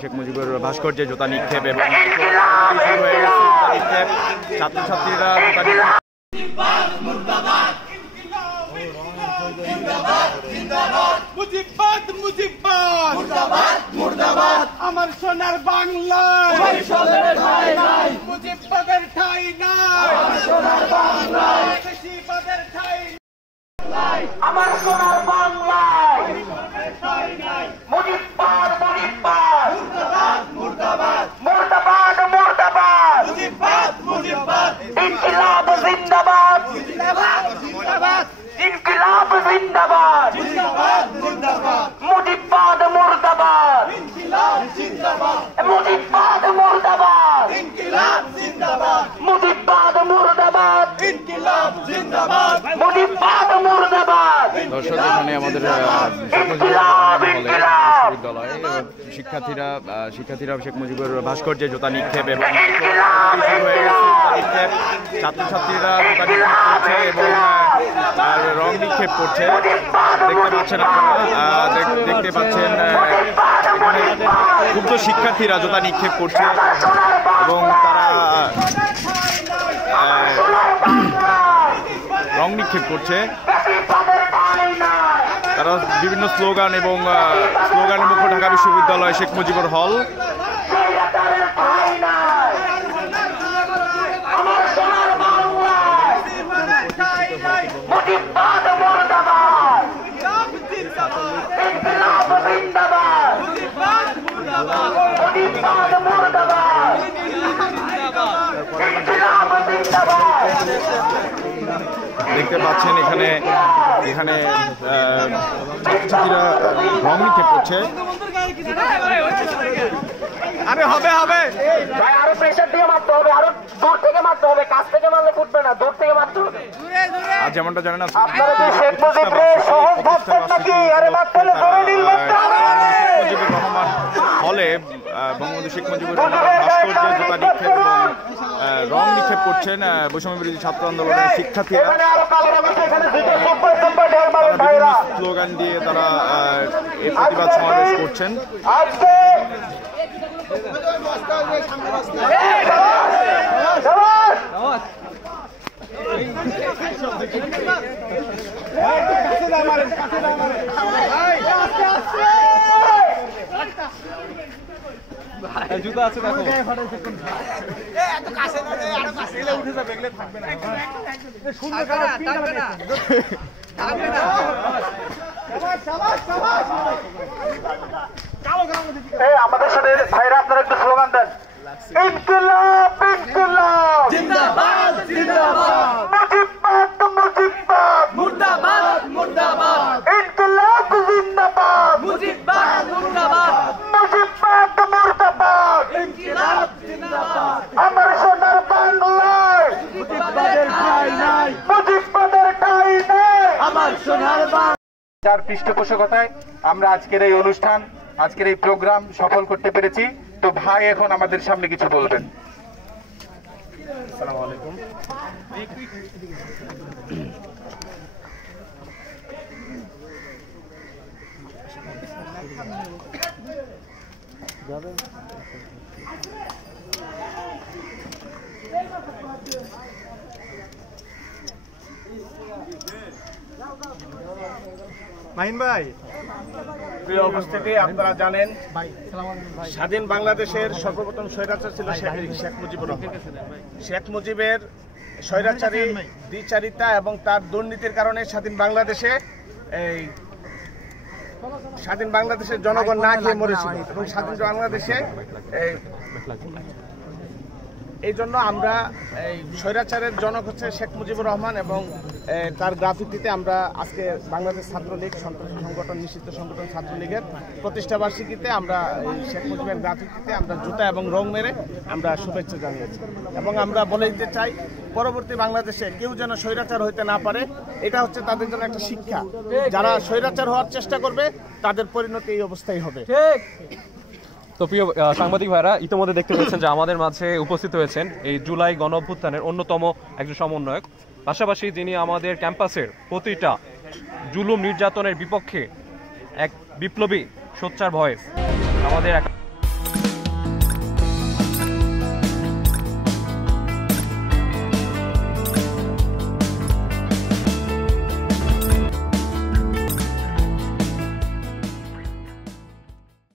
শেখ মুজিবুর ভাস্কর্যে জুতা নিক্ষেপ এবং ছাত্রছাত্রীরা আমার সোনার বাংলা মুজিববাদের ঠাঁই নাই, মুজিববাদের ঠাঁই নাই, আমার সোনার বাংলায় মুজিববাদ মুজিববাদ মুর্দাবাদ মুর্দাবাদ মুর্দাবাদ মুজিববাদ মুজিববাদ ইনকিলাব জিন্দাবাদ জিন্দাবাদ জিন্দাবাদ ইনকিলাব জিন্দাবাদ জিন্দাবাদ জিন্দাবাদ মুজিববাদ মুর্দাবাদ ইনকিলাব জিন্দাবাদ মুজিববাদ মুর্দাবাদ ইনকিলাব জিন্দাবাদ মুজিববাদ মুর্দাবাদ ইনকিলাব জিন্দাবাদ মুজিববাদ মুর্দাবাদ। দর্শক, এখানে আমাদের বিশ্ববিদ্যালয়ে শিক্ষার্থীরা শেখ মুজিবুর ভাস্কর্যে জুতা নিক্ষেপ এবং ছাত্রছাত্রীরা জুতা নিক্ষেপ করছে এবং রং নিক্ষেপ করছে। দেখতে পাচ্ছেন ক্ষুব্ধ শিক্ষার্থীরা জুতা নিক্ষেপ করছে এবং তারা রং নিক্ষেপ করছে। তারা বিভিন্ন স্লোগান এবং স্লোগানের মুখে ঢাকা বিশ্ববিদ্যালয় শেখ মুজিবুর হল। দেখতে পাচ্ছেন এখানে ছাত্রছাত্রীরা রং নিক্ষেপ করছে। আরে হবে হবে ভাই, আরো প্রেসার দিয়ে মারতে হবে, আরো দূর থেকে মারতে হবে, কাছ থেকে মারলে ফুটবে না, দূর থেকে মারতে হবে। আর যেমনটা জানেন আপনারা কি শেখ মুজিবের সহজ ভাবছেন নাকি? আরে মারতে হলে জোরে নীল মারতে হবে। মুজিবুর রহমান হলে বঙ্গবন্ধু শেখ মুজিবুর রহমান ভাস্কর্যে জুতা নিক্ষেপ এবং রং নিক্ষেপ করছেন বৈষম্য বিরোধী ছাত্র আন্দোলনের শিক্ষার্থীরা। স্লোগান দিয়ে তারা এই প্রতিবাদ সমাবেশ করছেন। জুতা আছে দেখো, এত কাছে না, আরো কাছে এলে উঠে যাবে, এগুলো থাকবে না, সুন্দর থাকবে না, থাকবে না। আমাদের সাথে ভাইরা আপনারা একটু স্লোগান দেন। ইনকিলাব ইনকিলাব জিন্দাবাদ জিন্দাবাদ মুজিববাদ মুজিববাদ মুর্দাবাদ মুর্দাবাদ ইনকিলাব জিন্দাবাদ মুজিববাদ মুর্দাবাদ মুজিববাদ মুর্দাবাদ ইনকিলাব জিন্দাবাদ আমার সোনার বাংলায় মুজিববাদের ঠাঁই নাই, মুজিববাদের ঠাঁই নাই, আমার সোনার বাংলা। যার পৃষ্ঠপোষকতায় আমরা আজকের এই অনুষ্ঠান, আজকের এই প্রোগ্রাম সফল করতে পেরেছি। তো ভাই এখন আমাদের সামনে কিছু বলবেন। আসসালামু আলাইকুম। মাহিন ভাই, প্রিয় উপস্থিতি, আপনারা জানেন স্বাধীন বাংলাদেশের সর্বপ্রথম স্বৈরাচার ছিল শেখ মুজিবুর রহমান। শেখ মুজিবের স্বৈরাচারী দ্বিচারিতা এবং তার দুর্নীতির কারণে স্বাধীন বাংলাদেশের জনগণ না খেয়ে মরেছিল এবং স্বাধীন বাংলাদেশে এই জন্য আমরা এই স্বৈরাচারের জনক হচ্ছে শেখ মুজিবুর রহমান এবং তার গ্রাফিতিতে আমরা আজকে বাংলাদেশ ছাত্রলীগ সন্ত্রাসী সংগঠন, নিষিদ্ধ সংগঠন ছাত্রলীগের প্রতিষ্ঠাবার্ষিকীতে আমরা এই শেখ মুজিবের গ্রাফিতিতে আমরা জুতা এবং রং মেরে আমরা শুভেচ্ছা জানিয়েছি এবং আমরা বলে দিতে চাই পরবর্তী বাংলাদেশে কেউ যেন স্বৈরাচার হইতে না পারে। এটা হচ্ছে তাদের জন্য একটা শিক্ষা। যারা স্বৈরাচার হওয়ার চেষ্টা করবে তাদের পরিণতি এই অবস্থায় হবে। তো প্রিয় সাংবাদিক ভাইরা, ইতিমধ্যে দেখতে পেয়েছেন যে আমাদের মাঝে উপস্থিত হয়েছেন এই জুলাই গণ অভ্যুত্থানের অন্যতম একজন সমন্বয়ক, পাশাপাশি যিনি আমাদের ক্যাম্পাসের প্রতিটা জুলুম নির্যাতনের বিপক্ষে এক বিপ্লবী সোচ্চার ভয়েস, আমাদের